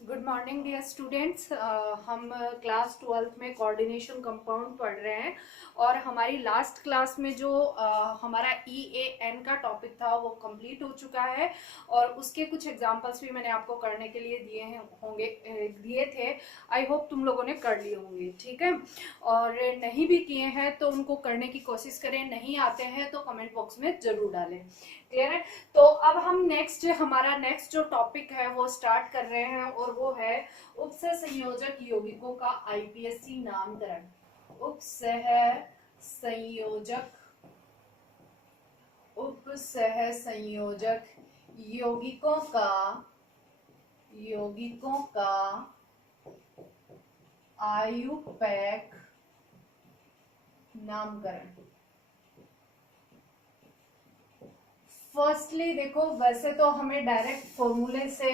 Good morning dear students. हम class 12th में coordination compound पढ़ रहे हैं और हमारी लास्ट क्लास में जो हमारा EAN का टॉपिक था वो कंप्लीट हो चुका है और उसके कुछ एग्जांपल्स भी मैंने आपको करने के लिए दिए थे। आई होप तुम लोगों ने कर लिए होंगे, ठीक है। और नहीं भी किए हैं तो उनको करने की कोशिश करें, नहीं आते हैं तो कमेंट बॉक्स में जरूर डालें। क्लियर है। तो अब हम हमारा नेक्स्ट जो टॉपिक है वो स्टार्ट कर रहे हैं और वो है उपसह संयोजक यौगिकों का IPSC नामकरण। उपसह संयोजक उपसह संयोजक यौगिकों का आयुपैक नामकरण। फर्स्टली देखो, वैसे तो हमें डायरेक्ट फॉर्मूले से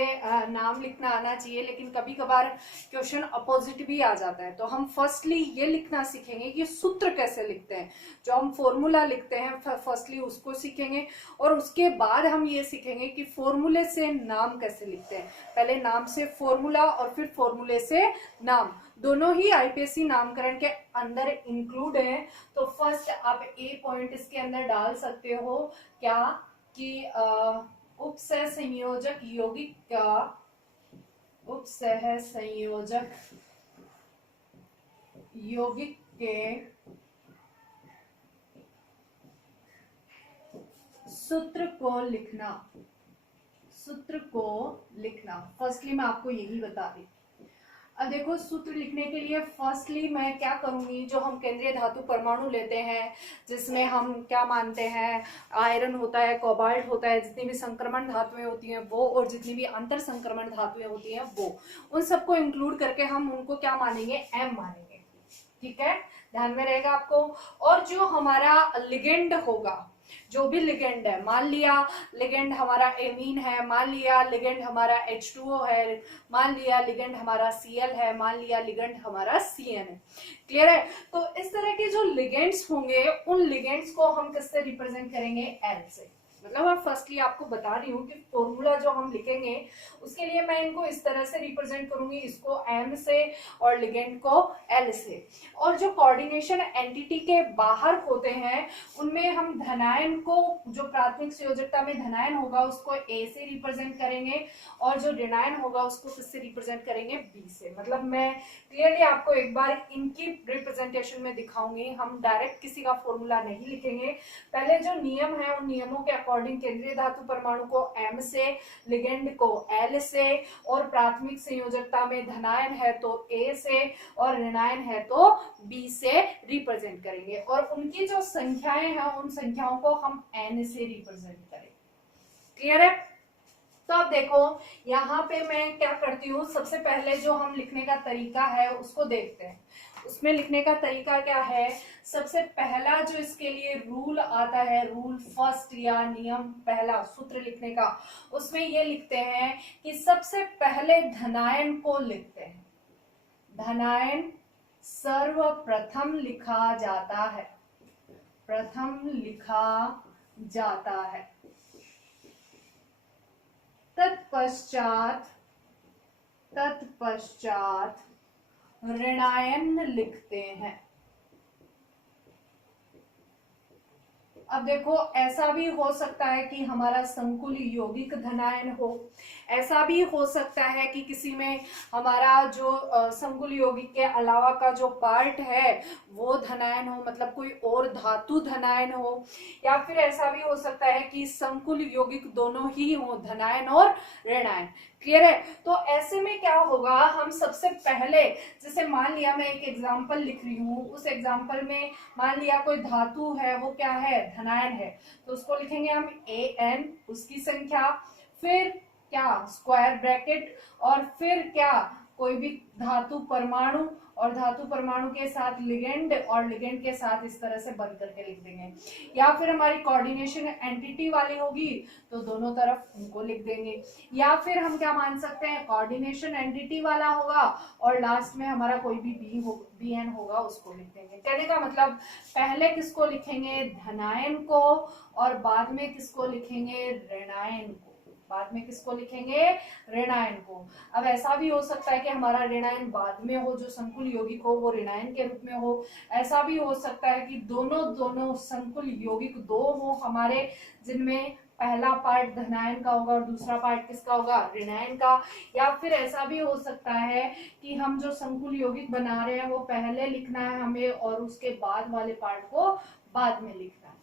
नाम लिखना आना चाहिए, लेकिन कभी कभार क्वेश्चन अपोजिट भी आ जाता है। तो हम फर्स्टली ये लिखना सीखेंगे कि सूत्र कैसे लिखते हैं। जो हम फॉर्मूला लिखते हैं फर्स्टली उसको सीखेंगे और उसके बाद हम ये सीखेंगे कि फॉर्मूले से नाम कैसे लिखते हैं। पहले नाम से फॉर्मूला और फिर फॉर्मूले से नाम, दोनों ही IPSC नामकरण के अंदर इंक्लूड है। तो फर्स्ट आप ए पॉइंट इसके अंदर डाल सकते हो क्या कि उपसह संयोजक यौगिक के सूत्र को लिखना। फर्स्टली मैं आपको यही बता रही। अब देखो, सूत्र लिखने के लिए फर्स्टली मैं क्या करूंगी, जो हम केंद्रीय धातु परमाणु लेते हैं जिसमें हम क्या मानते हैं, आयरन होता है, कोबाल्ट होता है, जितनी भी संक्रमण धातुएं होती हैं वो, और जितनी भी अंतर संक्रमण धातुएं होती हैं वो, उन सबको इंक्लूड करके हम उनको क्या मानेंगे, M मानेंगे। ठीक है, ध्यान में रहेगा आपको। और जो हमारा लिगेंड होगा, जो भी लिगेंड है, मान लिया लिगेंड हमारा एमीन है, मान लिया लिगेंड हमारा H2O है, मान लिया लिगेंड हमारा Cl है, मान लिया लिगेंड हमारा CN है। क्लियर है। तो इस तरह के जो लिगेंड्स होंगे उन लिगेंड्स को हम किससे रिप्रेजेंट करेंगे, L से। मतलब मैं फर्स्टली आपको बता रही हूँ कि फॉर्मूला जो हम लिखेंगे उसके लिए मैं इनको इस तरह से रिप्रेजेंट करूंगी, इसको M से और लिगेंड को L से। और जो कोऑर्डिनेशन एंटिटी के बाहर होते हैं उनमें हम धनायन को, जो प्राथमिक संयोजकता में धनायन होगा उसको A से रिप्रेजेंट करेंगे और जो ऋणायन होगा उसको किससे रिप्रेजेंट करेंगे, B से। मतलब मैं क्लियरली आपको एक बार इनकी रिप्रेजेंटेशन में दिखाऊंगी। हम डायरेक्ट किसी का फॉर्मूला नहीं लिखेंगे, पहले जो नियम है उन नियमों के अकॉर्डिंग केंद्रीय धातु परमाणु को M से, लिगेंड को L से, और प्राथमिक संयोजकता में धनायन है तो A से और ऋणायन है तो B से रिप्रेजेंट करेंगे। और उनकी जो संख्याएं हैं उन संख्याओं को हम N से रिप्रेजेंट करेंगे। क्लियर है। तो अब देखो, यहाँ पे मैं क्या करती हूँ, सबसे पहले जो हम लिखने का तरीका है उसको देखते हैं। उसमें लिखने का तरीका क्या है, सबसे पहला जो इसके लिए रूल आता है, रूल फर्स्ट या नियम पहला सूत्र लिखने का, उसमें ये लिखते हैं कि सबसे पहले धनायन को लिखते हैं। धनायन सर्वप्रथम लिखा जाता है। तत्पश्चात ऋणायन लिखते हैं। अब देखो, ऐसा भी हो सकता है कि हमारा संकुल यौगिक धनायन हो, ऐसा भी हो सकता है कि किसी में हमारा जो संकुल यौगिक के अलावा का जो पार्ट है वो धनायन हो, मतलब कोई और धातु धनायन हो, या फिर ऐसा भी हो सकता है कि संकुल यौगिक दोनों ही हो, धनायन और ऋणायन। क्लियर है। तो ऐसे में क्या होगा, हम सबसे पहले, जैसे मान लिया मैं एक एग्जांपल लिख रही हूँ, उस एग्जांपल में मान लिया कोई धातु है वो क्या है, धनायन है, तो उसको लिखेंगे हम AN, उसकी संख्या, फिर क्या स्क्वायर ब्रैकेट, और फिर क्या कोई भी धातु परमाणु, और धातु परमाणु के साथ लिगेंड, और लिगेंड के साथ इस तरह से बंद करके लिख देंगे। या फिर हमारी कोऑर्डिनेशन एंटिटी वाली होगी तो दोनों तरफ उनको लिख देंगे, या फिर हम क्या मान सकते हैं, कोऑर्डिनेशन एंटिटी वाला होगा और लास्ट में हमारा कोई भी BN होगा उसको लिख देंगे। कहने का मतलब, पहले किसको लिखेंगे, धनायन को, और बाद में किसको लिखेंगे, ऋणायन को। बाद में किसको लिखेंगे, ऋणायन को। अब ऐसा भी हो सकता है कि हमारा ऋणायन बाद में हो, जो संकुल यौगिक हो वो ऋणायन के रूप में हो। ऐसा भी हो सकता है कि दोनों संकुल यौगिक दो हो हमारे, जिनमें पहला पार्ट धनायन का होगा और दूसरा पार्ट किसका होगा, ऋणायन का। या फिर ऐसा भी हो सकता है कि हम जो संकुल यौगिक बना रहे हैं वो पहले लिखना है हमें और उसके बाद वाले पार्ट को बाद में लिखना है।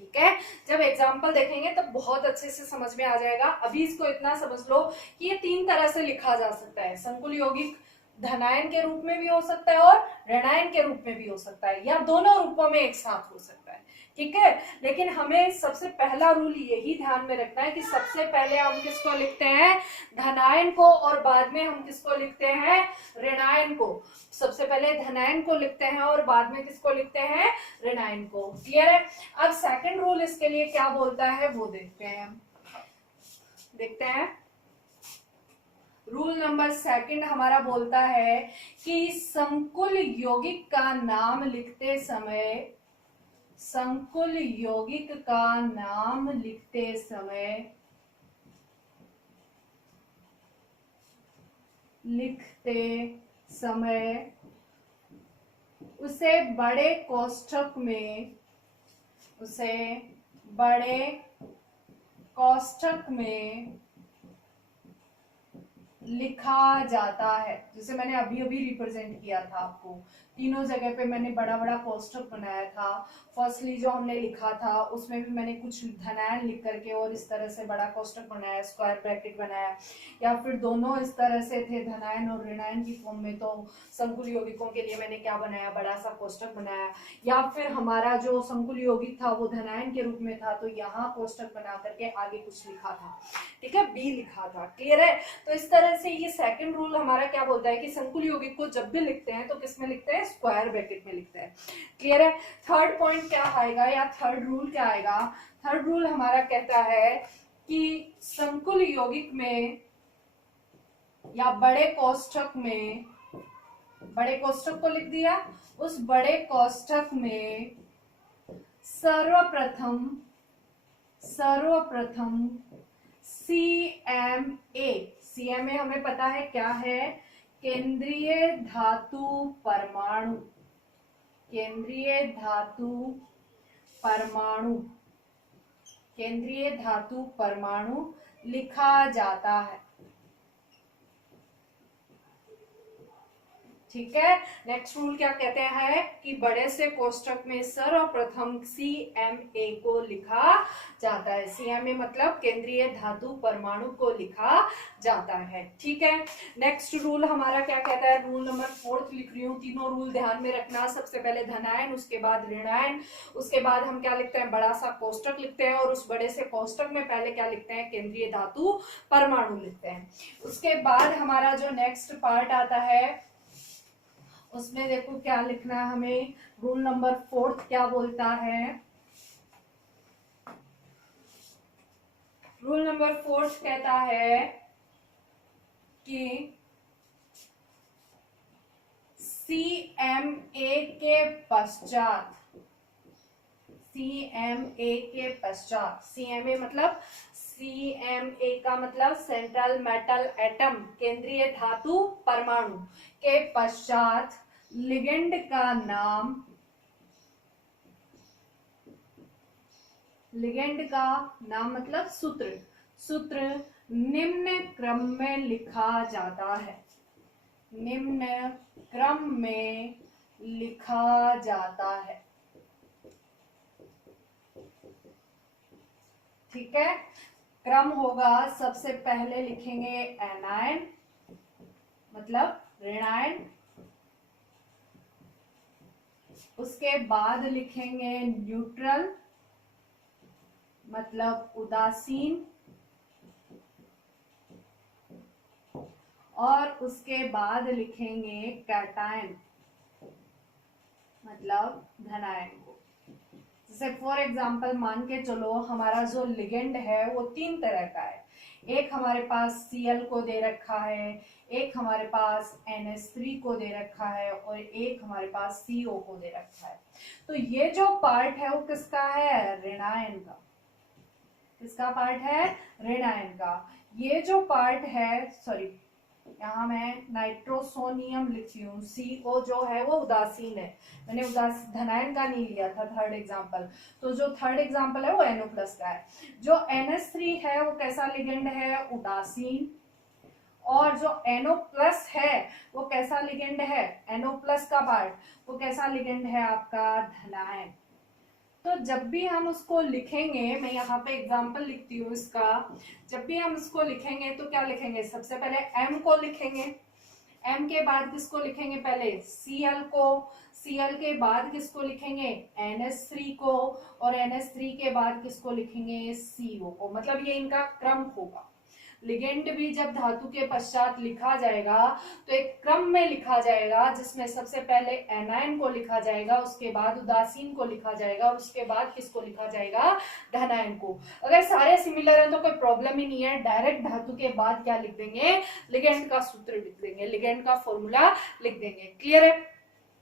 ठीक है, जब एग्जाम्पल देखेंगे तब बहुत अच्छे से समझ में आ जाएगा। अभी इसको इतना समझ लो कि ये 3 तरह से लिखा जा सकता है। संकुल यौगिक धनायन के रूप में भी हो सकता है और ऋणायन के रूप में भी हो सकता है, या दोनों रूपों में एक साथ हो सकता है। ठीक है, लेकिन हमें सबसे पहला रूल यही ध्यान में रखना है कि सबसे पहले हम किसको लिखते हैं, धनायन को, और बाद में हम किसको लिखते हैं, ऋणायन को। सबसे पहले धनायन को लिखते हैं और बाद में किसको लिखते हैं, ऋणायन को। क्लियर है। अब सेकंड रूल इसके लिए क्या बोलता है वो देखते हैं। रूल नंबर सेकंड हमारा बोलता है कि संकुल यौगिक का नाम लिखते समय, संकुल यौगिक का नाम लिखते समय उसे बड़े कोष्ठक में लिखा जाता है। जैसे मैंने अभी अभी रिप्रेजेंट किया था आपको, तीनों जगह पे मैंने बड़ा बड़ा कोष्ठक बनाया था। फर्स्टली जो हमने लिखा था उसमें भी मैंने कुछ धनायन लिख करके और इस तरह से बड़ा कोष्ठक बनाया, स्क्वायर ब्रैकेट बनाया। या फिर दोनों इस तरह से थे, धनायन और ऋणायन की फॉर्म में, तो संकुल यौगिकों के लिए मैंने क्या बनाया, बड़ा सा कोष्ठक बनाया। या फिर हमारा जो संकुल यौगिक था वो धनायन के रूप में था, तो यहाँ कोष्ठक बना करके आगे कुछ लिखा था। ठीक है, बी लिखा था। क्लियर है। तो इस तरह से ये सेकंड रूल हमारा क्या बोलता है कि संकुल यौगिक को जब भी लिखते हैं तो किसमें लिखते हैं, स्क्वायर ब्रैकेट में लिखते हैं। क्लियर है। थर्ड पॉइंट क्या आएगा या थर्ड रूल क्या आएगा, थर्ड रूल हमारा कहता है कि संकुल यौगिक में या बड़े कोष्ठक में, बड़े कोष्ठक को लिख दिया, उस बड़े कोष्ठक में सर्वप्रथम CMA हमें पता है क्या है, केंद्रीय धातु परमाणु, केंद्रीय धातु परमाणु लिखा जाता है। ठीक है। नेक्स्ट रूल क्या कहते हैं कि बड़े से कोष्ठक में सर्वप्रथम CMA को लिखा जाता है। CMA मतलब केंद्रीय धातु परमाणु को लिखा जाता है। ठीक है। नेक्स्ट रूल हमारा क्या कहता है, रूल नंबर 4 लिख रही हूँ। तीनों रूल ध्यान में रखना। सबसे पहले धनायन, उसके बाद ऋणायन, उसके बाद हम क्या लिखते हैं, बड़ा सा कोष्ठक लिखते हैं, और उस बड़े से कोष्ठक में पहले क्या लिखते हैं, केंद्रीय धातु परमाणु लिखते हैं। उसके बाद हमारा जो नेक्स्ट पार्ट आता है उसमें देखो क्या लिखना है हमें। रूल नंबर 4 क्या बोलता है, रूल नंबर 4 कहता है कि CMA के पश्चात, CMA मतलब CMA का मतलब सेंट्रल मेटल एटम, केंद्रीय धातु परमाणु के पश्चात लिगेंड का नाम, मतलब सूत्र निम्न क्रम में लिखा जाता है, निम्न क्रम में लिखा जाता है। ठीक है। क्रम होगा, सबसे पहले लिखेंगे एनायन मतलब ऋणायन, उसके बाद लिखेंगे न्यूट्रल मतलब उदासीन, और उसके बाद लिखेंगे कैटायन मतलब धनायन को। जैसे फॉर एग्जांपल मान के चलो हमारा जो लिगेंड है वो 3 तरह का है। एक हमारे पास Cl को दे रखा है, एक हमारे पास NH3 को दे रखा है, और एक हमारे पास CO को दे रखा है। तो ये जो पार्ट है वो किसका है, ऋणायन का। किसका पार्ट है, ऋण आयन का। ये जो पार्ट है, सॉरी यहाँ मैं नाइट्रोसोनियम लिखी हूँ, CO जो है वो उदासीन है, मैंने धनायन का नहीं लिया था थर्ड एग्जाम्पल, तो जो थर्ड एग्जाम्पल है वो NO+ का है। जो NH3 है वो कैसा लिगेंड है, उदासीन, और जो NO+ है वो कैसा लिगेंड है, NO+ का पार्ट, वो कैसा लिगेंड है आपका, धनायन। तो जब भी हम उसको लिखेंगे, मैं यहाँ पे एग्जाम्पल लिखती हूँ इसका, जब भी हम इसको लिखेंगे तो क्या लिखेंगे, सबसे पहले M को लिखेंगे, M के बाद किसको लिखेंगे, पहले Cl को, Cl के बाद किसको लिखेंगे, NH3 को, और NH3 के बाद किसको लिखेंगे, CO को। मतलब ये इनका क्रम होगा। लिगेंड भी जब धातु के पश्चात लिखा जाएगा तो एक क्रम में लिखा जाएगा, जिसमें सबसे पहले एनायन को लिखा जाएगा, उसके बाद उदासीन को लिखा जाएगा, और उसके बाद किसको लिखा जाएगा, धनायन को। अगर सारे सिमिलर हैं तो कोई प्रॉब्लम ही नहीं है, डायरेक्ट धातु के बाद क्या लिख देंगे, लिगेंड का सूत्र लिख देंगे, लिगेंड का फॉर्मूला लिख देंगे। क्लियर है।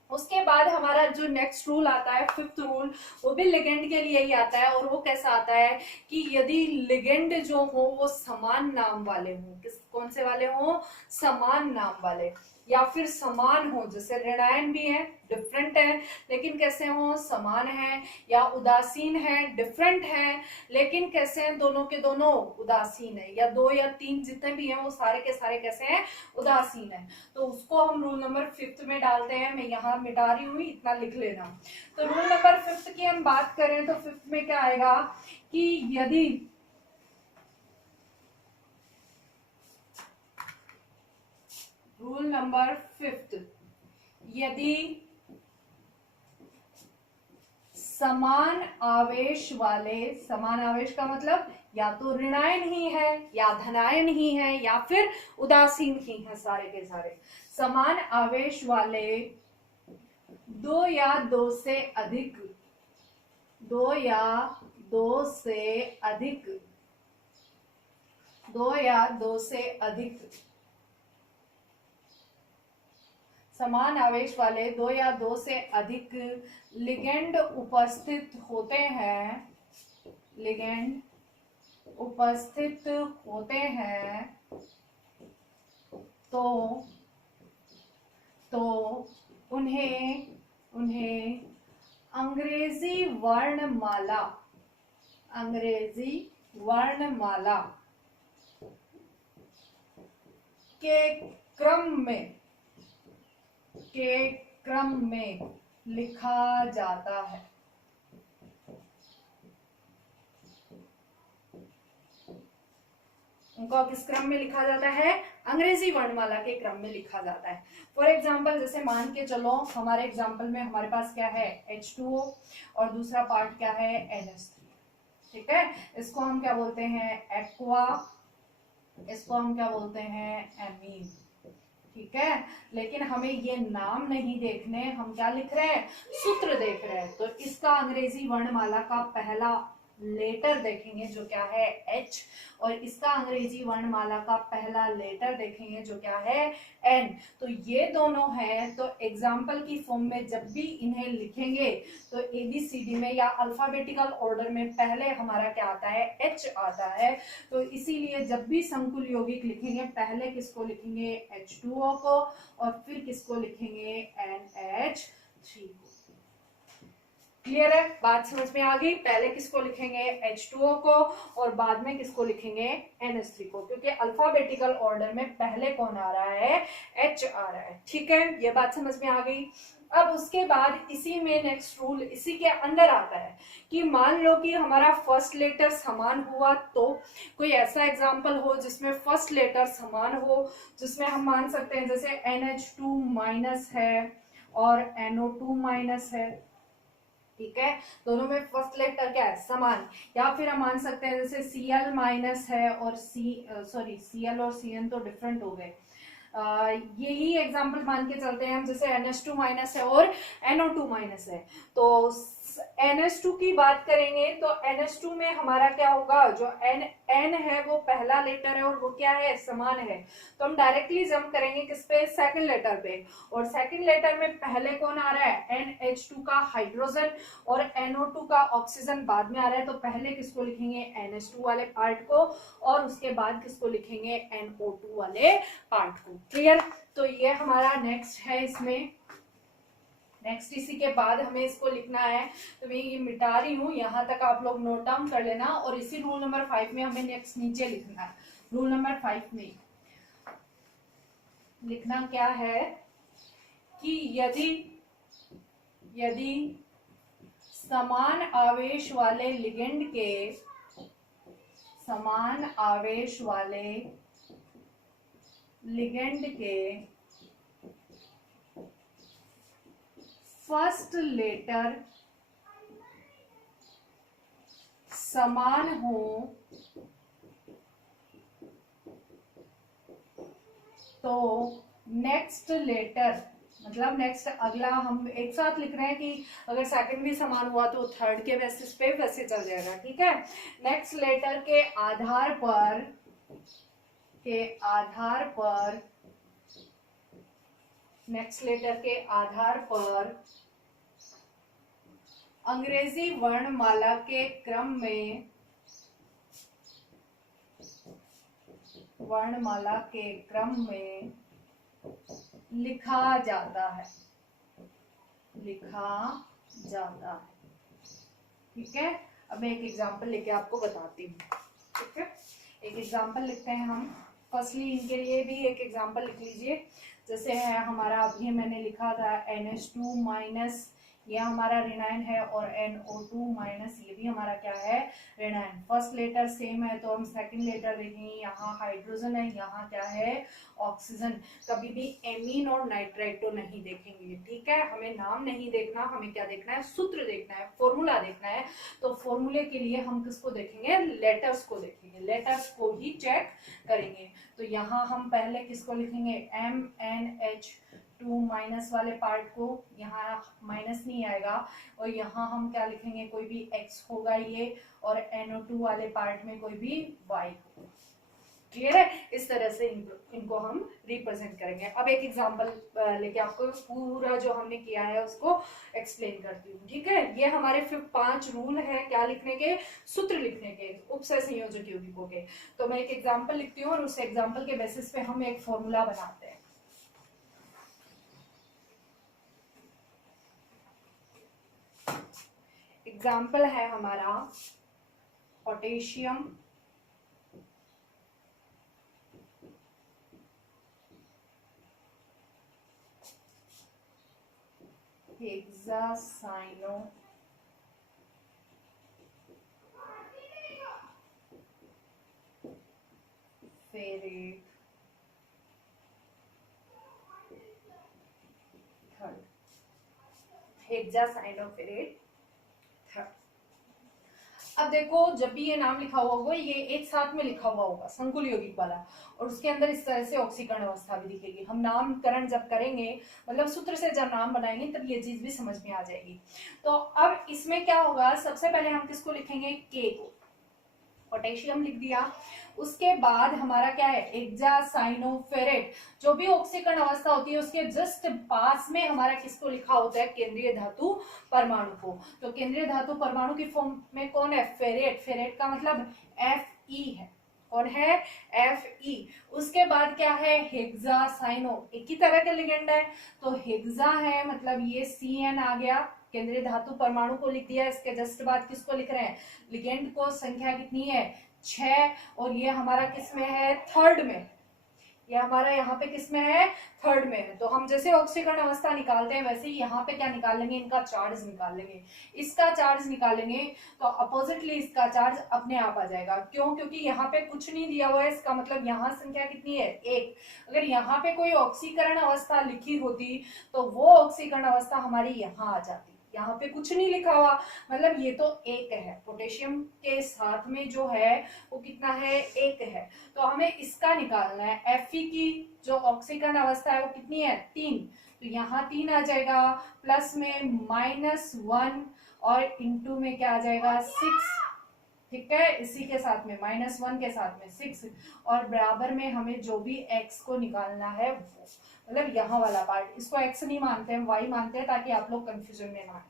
उसके बाद हमारा जो नेक्स्ट रूल आता है, 5th रूल, वो भी लिगेंड के लिए ही आता है, और वो कैसा आता है कि यदि लिगेंड जो हो वो समान नाम वाले हों, कौन से वाले हों, समान नाम वाले, या फिर समान हो, जैसे ऋणायन भी है, डिफरेंट है लेकिन कैसे हो, समान है, या उदासीन है, डिफरेंट है लेकिन कैसे हैं, दोनों के दोनों उदासीन है, या 2 या 3 जितने भी हैं वो सारे के सारे कैसे हैं, उदासीन है। तो उसको हम रूल नंबर 5th में डालते हैं, मैं यहाँ मिटा रही हूँ, इतना लिख लेना। तो रूल नंबर 5th की हम बात करें तो 5th में क्या आएगा कि यदि रूल नंबर 5th, यदि समान आवेश वाले, समान आवेश का मतलब या तो ऋणायन ही है या धनायन ही है या फिर उदासीन ही है, सारे के सारे समान आवेश वाले 2 या 2 से अधिक, 2 या 2 से अधिक, 2 या 2 से अधिक समान आवेश वाले 2 या 2 से अधिक लिगेंड उपस्थित होते हैं, लिगेंड उपस्थित होते हैं, तो उन्हें अंग्रेजी वर्णमाला, अंग्रेजी वर्णमाला के क्रम में लिखा जाता है। उनको किस क्रम में लिखा जाता है, अंग्रेजी वर्णमाला के क्रम में लिखा जाता है। फॉर एग्जाम्पल जैसे मान के चलो हमारे एग्जाम्पल में हमारे पास क्या है, H2O और दूसरा पार्ट क्या है, NH3। ठीक है, इसको हम क्या बोलते हैं, एक्वा, इसको हम क्या बोलते हैं, एमीन। ठीक है, लेकिन हमें ये नाम नहीं देखने, हम क्या लिख रहे हैं, सूत्र देख रहे हैं। तो इसका अंग्रेजी वर्णमाला का पहला लेटर देखेंगे जो क्या है H, और इसका अंग्रेजी वर्णमाला का पहला लेटर देखेंगे जो क्या है N। तो ये दोनों हैं, तो एग्जाम्पल की फॉर्म में जब भी इन्हें लिखेंगे तो ABCD में या अल्फाबेटिकल ऑर्डर में पहले हमारा क्या आता है, H आता है। तो इसीलिए जब भी संकुल यौगिक लिखेंगे पहले किसको लिखेंगे, H2O को, और फिर किसको लिखेंगे, NH3 को। क्लियर है, बात समझ में आ गई। पहले किसको लिखेंगे, H2O को, और बाद में किसको लिखेंगे, NH3 को, क्योंकि अल्फाबेटिकल ऑर्डर में पहले कौन आ रहा है, H आ रहा है। ठीक है, ये बात समझ में आ गई। अब उसके बाद इसी में नेक्स्ट रूल इसी के अंदर आता है कि मान लो कि हमारा फर्स्ट लेटर समान हुआ, तो कोई ऐसा एग्जाम्पल हो जिसमें फर्स्ट लेटर समान हो, जिसमें हम मान सकते हैं जैसे NH2- है और NO2- है। ठीक है, दोनों में फर्स्ट लेटर क्या है, समान। या फिर हम मान सकते हैं जैसे Cl- है और Cl और Cn तो डिफरेंट हो गए। यही एग्जांपल मान के चलते हैं हम, जैसे NH2- है और NO2- है। तो NH2 की बात करेंगे तो NH2 में हमारा क्या होगा, जो N है वो पहला लेटर है और वो क्या है, समान है। तो हम डायरेक्टली जंप करेंगे किस पे, सेकंड लेटर पे। और सेकंड लेटर में पहले कौन आ रहा है, NH2 का हाइड्रोजन और NO2 का ऑक्सीजन बाद में आ रहा है। तो पहले किसको लिखेंगे, NH2 वाले पार्ट को, और उसके बाद किसको लिखेंगे, NO2 वाले पार्ट को। क्लियर। तो ये हमारा नेक्स्ट है, इसमें नेक्स्ट इसी के बाद हमें इसको लिखना है। तो मैं ये मिटा रही हूँ, यहाँ तक आप लोग नोट डाउन कर लेना। और इसी रूल नंबर 5 में हमें नेक्स्ट नीचे लिखना है। रूल नंबर 5 में लिखना क्या है कि यदि समान आवेश वाले लिगेंड के फर्स्ट लेटर समान हो तो नेक्स्ट लेटर, मतलब नेक्स्ट अगला, हम एक साथ लिख रहे हैं कि अगर सेकंड भी समान हुआ तो थर्ड के बेसिस पे वैसे चल जाएगा। ठीक है। नेक्स्ट लेटर के आधार पर अंग्रेजी वर्णमाला के क्रम में लिखा जाता है। ठीक है। अब मैं एक एग्जांपल लेके आपको बताती हूँ। ठीक है, एक एग्जांपल लिखते हैं हम। फर्स्टली इनके लिए भी एक एग्जांपल लिख लीजिए। जैसे है हमारा, अभी मैंने लिखा था NH2 माइनस, ये हमारा ऋणायन है, और NO2 माइनस, ये भी हमारा क्या है, ऋणायन। फर्स्ट लेटर सेम है तो हम सेकंड लेटर देखेंगे। यहाँ हाइड्रोजन है, यहाँ क्या है, ऑक्सीजन। कभी भी एमीन और नाइट्राइटो नहीं देखेंगे। ठीक है, हमें नाम नहीं देखना, हमें क्या देखना है, सूत्र देखना है, फॉर्मूला देखना है। तो फॉर्मूले के लिए हम किसको देखेंगे, लेटर्स को देखेंगे, लेटर्स को ही चेक करेंगे। तो यहाँ हम पहले किसको लिखेंगे, MnH2 माइनस वाले पार्ट को, यहाँ माइनस नहीं आएगा। और यहाँ हम क्या लिखेंगे, कोई भी X होगा ये, और NO2 वाले पार्ट में कोई भी Y होगा। क्लियर है। इस तरह से इनको हम रिप्रेजेंट करेंगे। अब एक एग्जांपल लेके आपको पूरा जो हमने किया है उसको एक्सप्लेन करती हूँ। ठीक है, ये हमारे 5 रूल है क्या लिखने के, सूत्र लिखने के, उपसय संयोजक यौगिकों के। तो मैं एक एग्जांपल लिखती हूँ और उस एग्जांपल के बेसिस पे हम एक फॉर्मूला बनाते हैं। एग्जाम्पल है हमारा potassium hexacyanoferrate third, hexacyanoferrate third. अब देखो, जब भी ये नाम लिखा हुआ होगा, ये एक साथ में लिखा हुआ होगा, संकुल यौगिक वाला, और उसके अंदर इस तरह से ऑक्सीकरण अवस्था भी दिखेगी। हम नामकरण जब करेंगे, मतलब सूत्र से जब नाम बनाएंगे, तब ये चीज भी समझ में आ जाएगी। तो अब इसमें क्या होगा, सबसे पहले हम किसको लिखेंगे, के को, पोटेशियम लिख दिया। उसके बाद हमारा क्या है, हेक्सासाइनोफेरेट। जो भी ऑक्सीकरण अवस्था होती है उसके जस्ट पास में हमारा किसको लिखा होता है, केंद्रीय धातु परमाणु को। तो केंद्रीय धातु परमाणु की फॉर्म में कौन है, फेरेट। फेरेट का मतलब Fe है, कौन है, Fe। उसके बाद क्या है, हेक्सासाइनो, एक ही तरह के लिगेंड है। तो हेक्सा है, मतलब ये Cn आ गया, केंद्रीय धातु परमाणु को लिख दिया। इसके जस्ट बाद किसको लिख रहे हैं, लिगेंड को। संख्या कितनी है, 6, और ये हमारा किस में है, थर्ड में। ये हमारा यहाँ पे किस में है, थर्ड में है। तो हम जैसे ऑक्सीकरण अवस्था निकालते हैं वैसे ही यहाँ पे क्या निकाल लेंगे, इनका चार्ज निकाल लेंगे। इसका चार्ज निकालेंगे तो अपोजिटली इसका चार्ज अपने आप आ जाएगा। क्यों, क्योंकि यहाँ पे कुछ नहीं दिया हुआ है। इसका मतलब यहाँ संख्या कितनी है, 1। अगर यहाँ पे कोई ऑक्सीकरण अवस्था लिखी होती तो वो ऑक्सीकरण अवस्था हमारी यहाँ आ जाती। यहाँ पे कुछ नहीं लिखा हुआ, मतलब ये तो 1 है। पोटेशियम के साथ में जो है वो कितना है, 1 है। तो हमें इसका निकालना है। Fe की जो ऑक्सीकरण अवस्था है वो कितनी है, 3। तो यहाँ 3 आ जाएगा, प्लस में -1, और इंटू में क्या आ जाएगा 6, ठीक है, इसी के साथ में -1 के साथ में 6, और बराबर में हमें जो भी x को निकालना है वो, मतलब यहाँ वाला पार्ट, इसको x नहीं मानते हैं y मानते हैं ताकि आप लोग कंफ्यूजन में ना आए।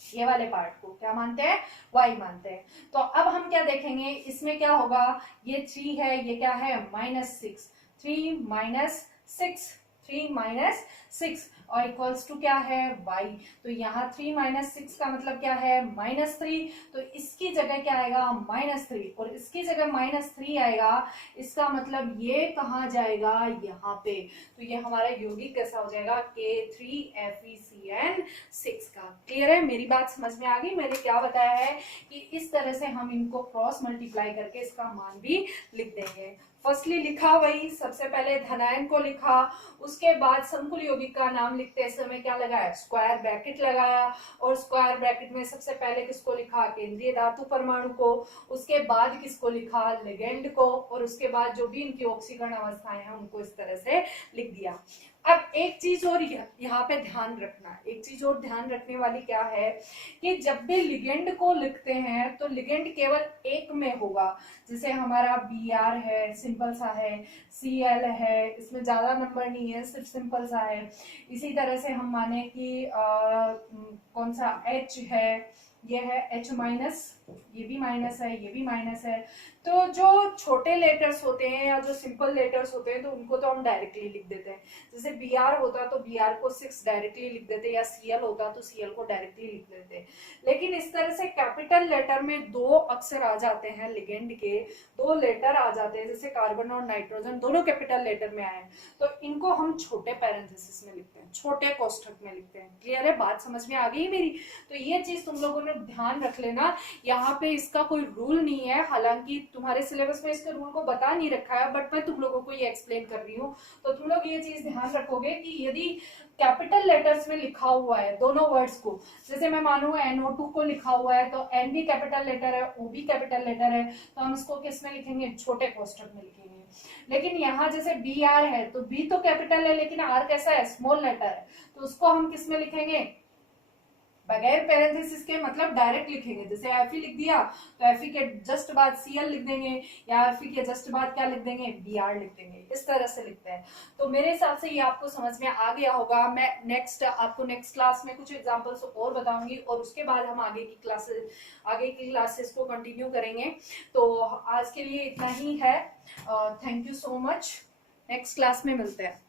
ये वाले पार्ट को क्या मानते हैं, y मानते हैं। तो अब हम क्या देखेंगे, इसमें क्या होगा, ये 3 है, ये क्या है -6, 3 -6, 3 -6 और इक्वल्स टू क्या है y। तो यहाँ 3 -6 का मतलब क्या है -3, तो इसकी जगह क्या आएगा -3 और इसकी जगह -3 आएगा, इसका मतलब ये कहाँ जाएगा, यहाँ पे। तो ये हमारा यौगिक कैसा हो जाएगा, K3FeCN6 का। क्लियर है, मेरी बात समझ में आ गई। मैंने क्या बताया है कि इस तरह से हम इनको क्रॉस मल्टीप्लाई करके इसका मान भी लिख देंगे। फर्स्टली लिखा वही, सबसे पहले धनायन को लिखा, उसके बाद संकुल यौगिक का नाम लिखते समय क्या लगाया, स्क्वायर ब्रैकेट लगाया, और स्क्वायर ब्रैकेट में सबसे पहले किसको लिखा, केंद्रीय धातु परमाणु को, उसके बाद किसको लिखा, लिगेंड को, और उसके बाद जो भी इनकी ऑक्सीकरण अवस्थाएं हैं उनको इस तरह से लिख दिया। अब एक चीज और यहाँ पे ध्यान रखना, एक चीज और ध्यान रखने वाली क्या है कि जब भी लिगेंड को लिखते हैं तो लिगेंड केवल एक में होगा। जैसे हमारा Br है, सिंपल सा है, Cl है, इसमें ज्यादा नंबर नहीं है, सिर्फ सिंपल सा है। इसी तरह से हम माने कि कौन सा H है, ये है H-, ये भी माइनस है, ये भी माइनस है। तो जो छोटे लेटर्स होते हैं या जो सिंपल लेटर्स होते हैं तो उनको तो हम डायरेक्टली लिख देते हैं। जैसे Br होता तो Br को 6 डायरेक्टली लिख देते, या Cl होता तो Cl को डायरेक्टली लिख देते। लेकिन इस तरह से कैपिटल लेटर में 2 अक्षर आ जाते हैं, लिगेंड के 2 लेटर आ जाते हैं, जैसे कार्बन और नाइट्रोजन दोनों कैपिटल लेटर में आए, तो इनको हम छोटे पैरेंथेसिस में लिखते हैं, छोटे कोष्ठक में लिखते हैं। क्लियर है, बात समझ में आ गई मेरी। तो ये चीज तुम लोगों ने ध्यान रख लेना, यहाँ पे इसका कोई रूल नहीं है, हालांकि तुम्हारे सिलेबस में इसके रूल को बता नहीं रखा है, बट मैं तुम लोगों को ये एक्सप्लेन कर रही हूँ। तो तुम लोग ये चीज ध्यान रखोगे कि यदि कैपिटल लेटर्स में लिखा हुआ है दोनों वर्ड्स को, जैसे मैं मानू NO2 को लिखा हुआ है तो N भी कैपिटल लेटर है, O भी कैपिटल लेटर है, तो हम इसको किस में लिखेंगे, छोटे कोष्ठक में लिखेंगे। लेकिन यहाँ जैसे Br है तो B तो कैपिटल है लेकिन R कैसा है, स्मॉल लेटर है, तो उसको हम किस में लिखेंगे, बगैर पैरेंथेसिस के, मतलब डायरेक्ट लिखेंगे। जैसे Fe लिख दिया तो Fe के जस्ट बाद Cl लिख देंगे, या Fe के जस्ट बाद क्या लिख देंगे, Br लिख देंगे। इस तरह से लिखते हैं। तो मेरे हिसाब से ये आपको समझ में आ गया होगा। मैं आपको नेक्स्ट क्लास में कुछ एग्जांपल्स और बताऊंगी और उसके बाद हम आगे की क्लासेस को कंटिन्यू करेंगे। तो आज के लिए इतना ही है। Thank you so much, next class में मिलते हैं।